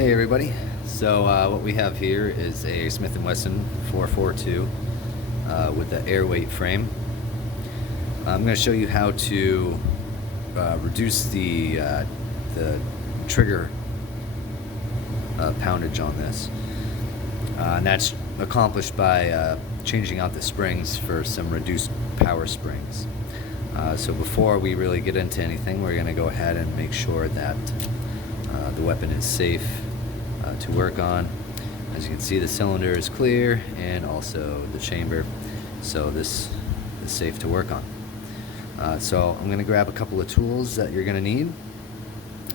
Hey everybody, so what we have here is a Smith & Wesson 442 with the airweight frame. I'm going to show you how to reduce the trigger poundage on this, and that's accomplished by changing out the springs for some reduced power springs. So before we really get into anything, we're going to go ahead and make sure that the weapon is safe to work on. As you can see, the cylinder is clear and also the chamber, so this is safe to work on. So I'm going to grab a couple of tools that you're going to need,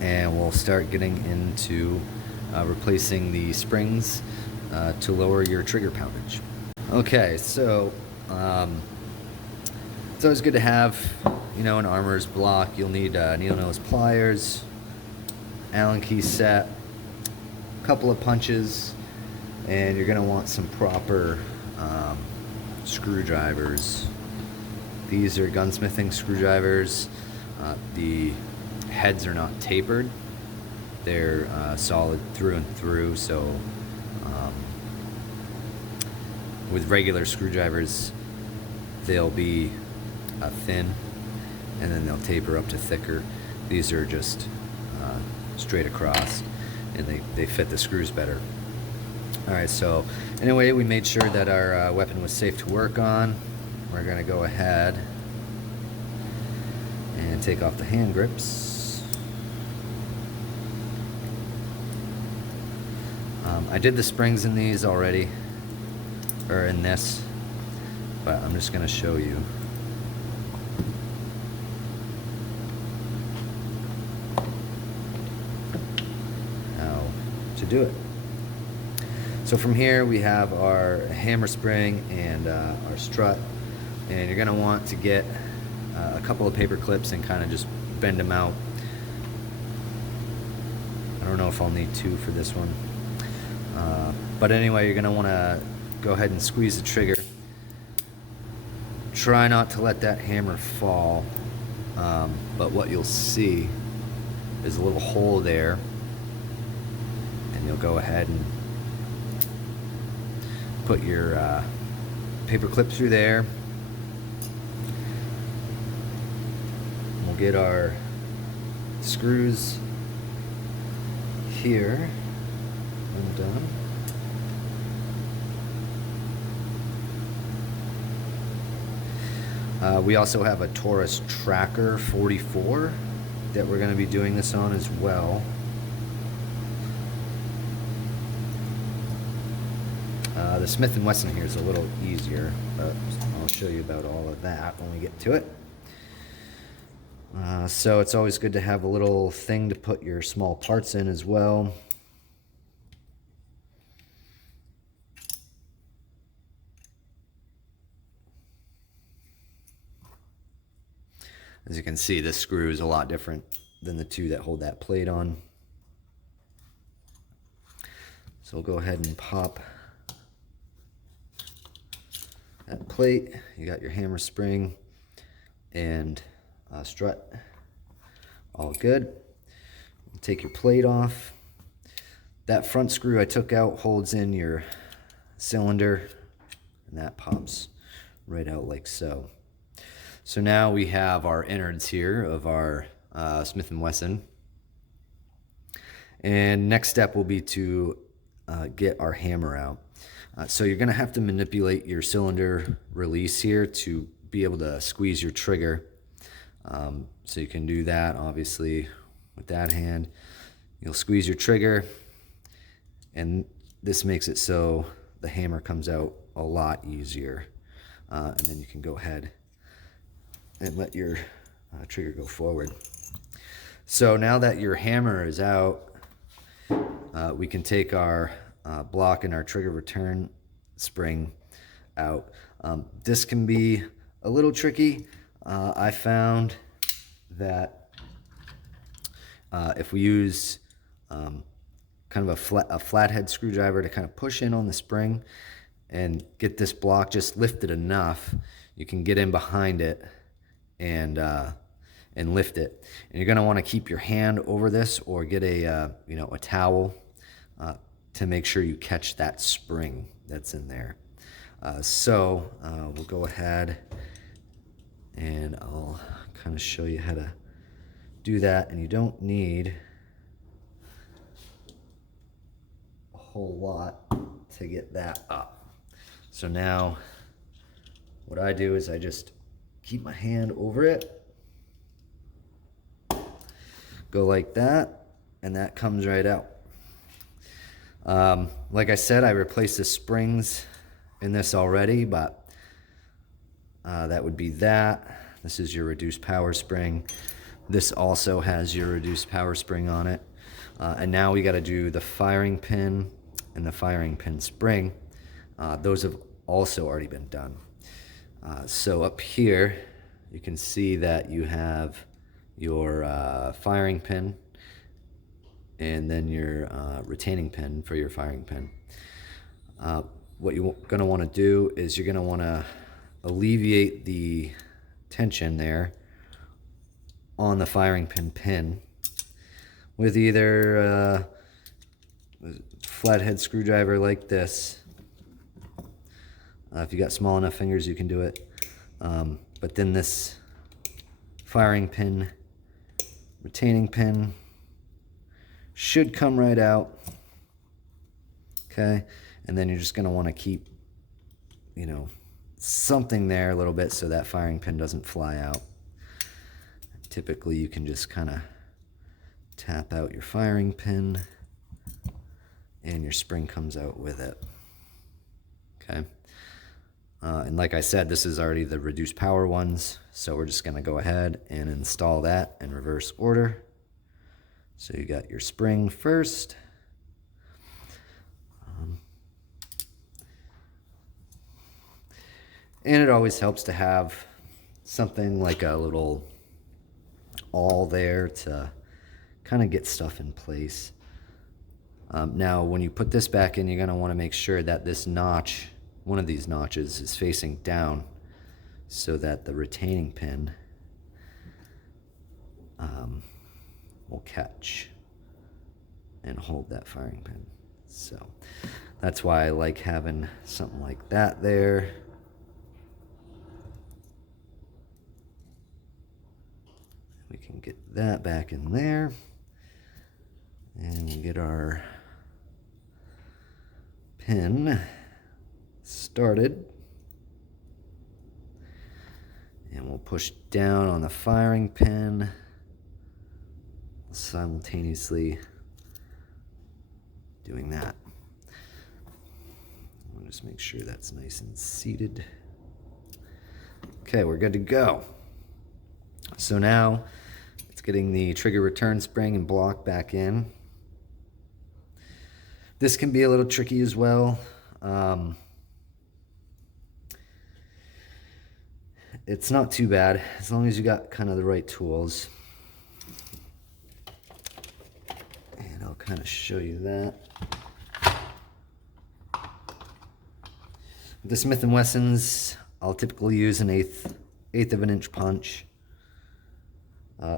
and we'll start getting into replacing the springs to lower your trigger poundage. Okay, so it's always good to have, an armorer's block. You'll need needle nose pliers, Allen key set, a couple of punches, and you're going to want some proper screwdrivers. These are gunsmithing screwdrivers. The heads are not tapered. They're solid through and through, so with regular screwdrivers they'll be thin and then they'll taper up to thicker. These are just straight across, and they fit the screws better. Alright, so anyway, we made sure that our weapon was safe to work on. We're going to go ahead and take off the hand grips. I did the springs in these already, or in this, but I'm just going to show you. How to do it. So from here we have our hammer spring and our strut, and you're going to want to get a couple of paper clips and kind of just bend them out. I don't know if I'll need two for this one, but anyway, you're going to want to go ahead and squeeze the trigger. Try not to let that hammer fall, but what you'll see is a little hole there, and you'll go ahead and put your paper clip through there. We'll get our screws here undone. We also have a Taurus Tracker 44 that we're going to be doing this on as well. The Smith & Wesson here is a little easier, but I'll show you about all of that when we get to it. So it's always good to have a little thing to put your small parts in as well. As you can see, this screw is a lot different than the two that hold that plate on. So we'll go ahead and pop that plate. You got your hammer spring and strut, all good. Take your plate off. That front screw I took out holds in your cylinder, and that pops right out like so. So now we have our innards here of our Smith & Wesson, and next step will be to get our hammer out. So you're going to have to manipulate your cylinder release here to be able to squeeze your trigger. So you can do that obviously with that hand. You'll squeeze your trigger, and this makes it so the hammer comes out a lot easier. And then you can go ahead and let your trigger go forward. So now that your hammer is out, we can take our block and our trigger return spring out. This can be a little tricky. I found that if we use kind of a flathead screwdriver to kind of push in on the spring and get this block just lifted enough, you can get in behind it and lift it. And you're going to want to keep your hand over this, or get a a towel to make sure you catch that spring that's in there. So we'll go ahead and I'll kind of show you how to do that. And you don't need a whole lot to get that up. So now what I do is I just keep my hand over it, go like that, and that comes right out. Like I said, I replaced the springs in this already, but that would be that. This is your reduced power spring. This also has your reduced power spring on it. And now we got to do the firing pin and the firing pin spring. Those have also already been done. So up here, you can see that you have your firing pin and then your retaining pin for your firing pin. What you're going to want to do is you're going to want to alleviate the tension there on the firing pin with either a flathead screwdriver like this. If you got small enough fingers, you can do it. But then this firing pin, retaining pin should come right out. Okay, and then you're just going to want to keep, you know, something there a little bit so that firing pin doesn't fly out. Typically, you can just kind of tap out your firing pin and your spring comes out with it. Okay. And like I said, this is already the reduced power ones, so we're just going to go ahead and install that in reverse order. So you got your spring first. And it always helps to have something like a little awl there to kind of get stuff in place. Now, when you put this back in, you're going to want to make sure that this notch, one of these notches, is facing down so that the retaining pin will catch and hold that firing pin. So that's why I like having something like that there. We can get that back in there and we'll get our pin started. And we'll push down on the firing pin simultaneously doing that. I'll just make sure that's nice and seated. Okay, we're good to go. So now it's getting the trigger return spring and block back in. This can be a little tricky as well. It's not too bad as long as you got kind of the right tools. And I'll kind of show you that. The Smith & Wessons, I'll typically use an eighth of an inch punch.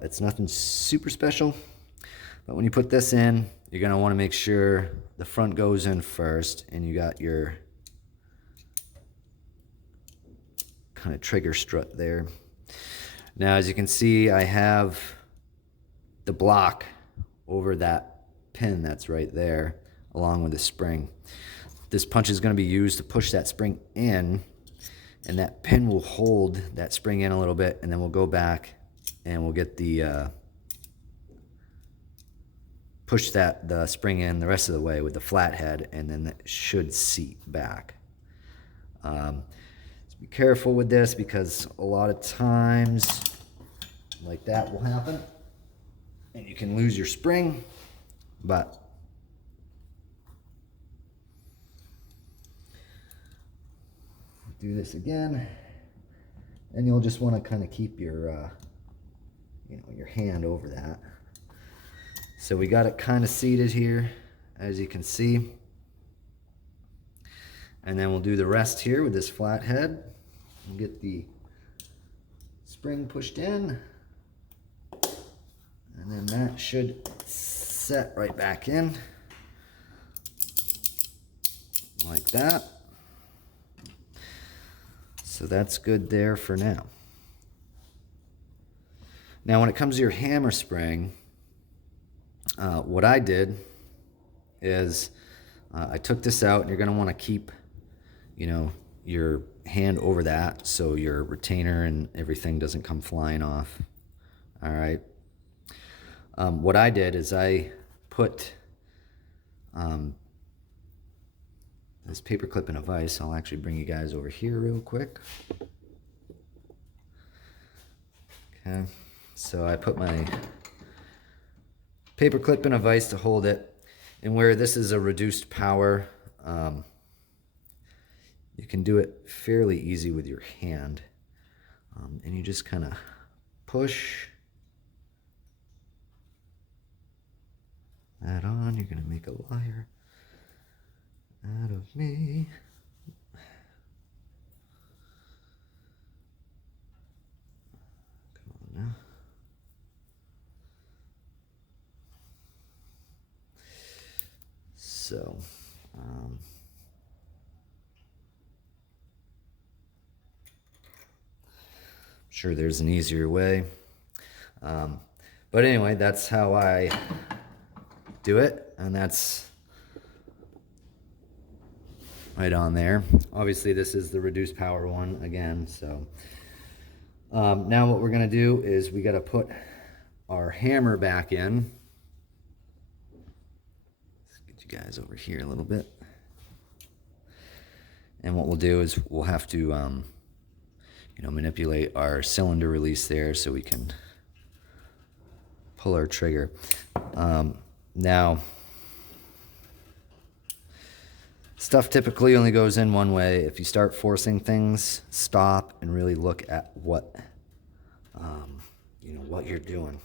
It's nothing super special, but when you put this in, you're going to want to make sure the front goes in first and you got your kind of trigger strut there. Now, as you can see, I have the block over that pin that's right there along with the spring. This punch is going to be used to push that spring in, and that pin will hold that spring in a little bit, and then we'll go back and we'll get the push the spring in the rest of the way with the flathead, and then it should seat back. So be careful with this because a lot of times like that will happen and you can lose your spring, but do this again, and you'll just want to kind of keep your your hand over that. So we got it kind of seated here, as you can see. And then we'll do the rest here with this flathead. We'll get the spring pushed in. And then that should set right back in. like that. So that's good there for now. Now when it comes to your hammer spring, what I did is I took this out, and you're going to want to keep, your hand over that so your retainer and everything doesn't come flying off. All right. What I did is I put this paper clip in a vise. I'll actually bring you guys over here real quick. Okay. So I put my paper clip in a vise to hold it. And where this is a reduced power, you can do it fairly easy with your hand. And you just kind of push that on. You're going to make a liar out of me. Come on now. So, sure there's an easier way. But anyway, that's how I do it, and that's right on there. Obviously, this is the reduced power one again. So now what we're going to do is we got to put our hammer back in. Let's get you guys over here a little bit. And what we'll do is we'll have to manipulate our cylinder release there so we can pull our trigger. Now, stuff typically only goes in one way. If you start forcing things, stop and really look at what you're doing.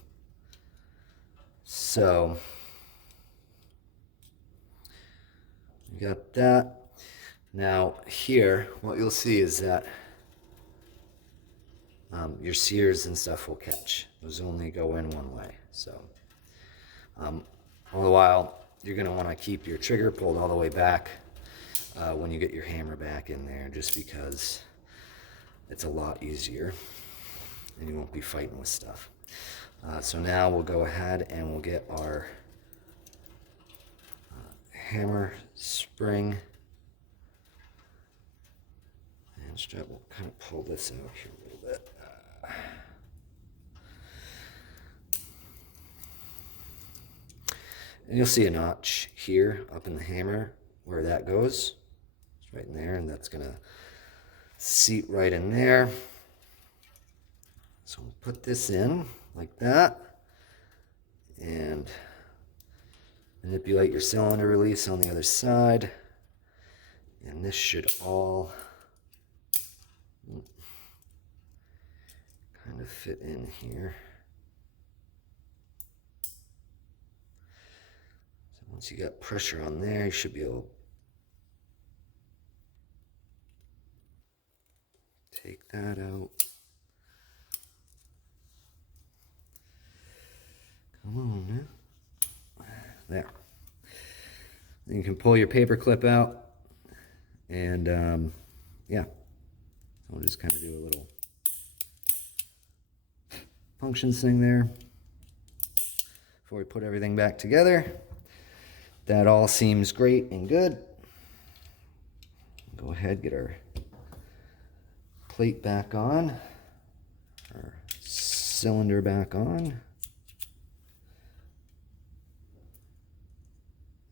So, you got that. Now here, what you'll see is that your sears and stuff will catch. Those only go in one way. So, all the while, you're going to want to keep your trigger pulled all the way back when you get your hammer back in there, just because it's a lot easier and you won't be fighting with stuff. So now we'll go ahead and we'll get our hammer spring and strap. We'll kind of pull this out here a little bit. And you'll see a notch here up in the hammer where that goes. It's right in there, and that's going to seat right in there. So we'll put this in like that and manipulate your cylinder release on the other side. And this should all kind of fit in here. So once you got pressure on there, you should be able to take that out. Come on now. There. Then you can pull your paper clip out, and yeah, we'll just kind of do a little functions thing there before we put everything back together. That all seems great and good. Go ahead, get our plate back on, our cylinder back on.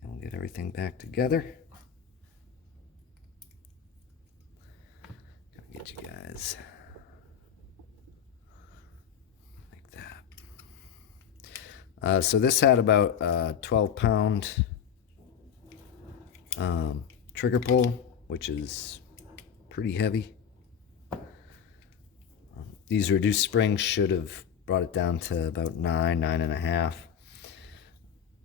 And we'll get everything back together. Gotta get you guys like that. So this had about a 12-pound trigger pull, which is pretty heavy. These reduced springs should have brought it down to about 9.5.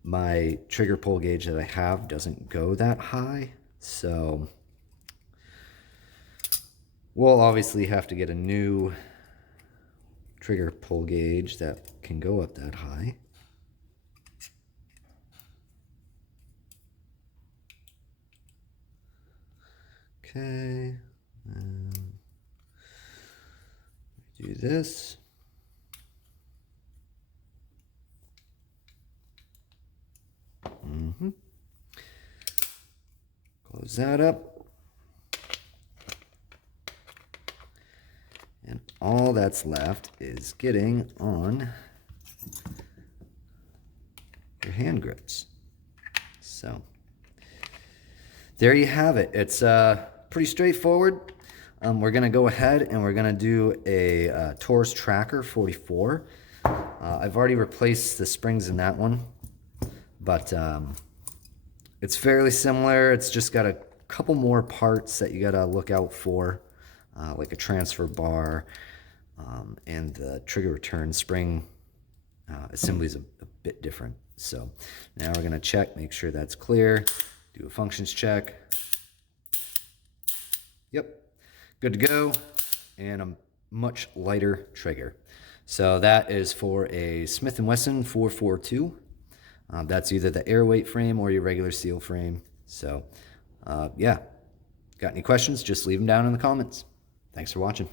My trigger pull gauge that I have doesn't go that high, so we'll obviously have to get a new trigger pull gauge that can go up that high. Okay. Do this. Close that up. And all that's left is getting on your hand grips. So there you have it. It's pretty straightforward. We're going to go ahead and we're going to do a Taurus Tracker 44. I've already replaced the springs in that one, but it's fairly similar. It's just got a couple more parts that you got to look out for, like a transfer bar and the trigger return spring assembly is a bit different. So now we're going to check, make sure that's clear, do a functions check. Yep, good to go, and a much lighter trigger. So that is for a Smith & Wesson 442. That's either the airweight frame or your regular steel frame. So yeah, got any questions, just leave them down in the comments. Thanks for watching.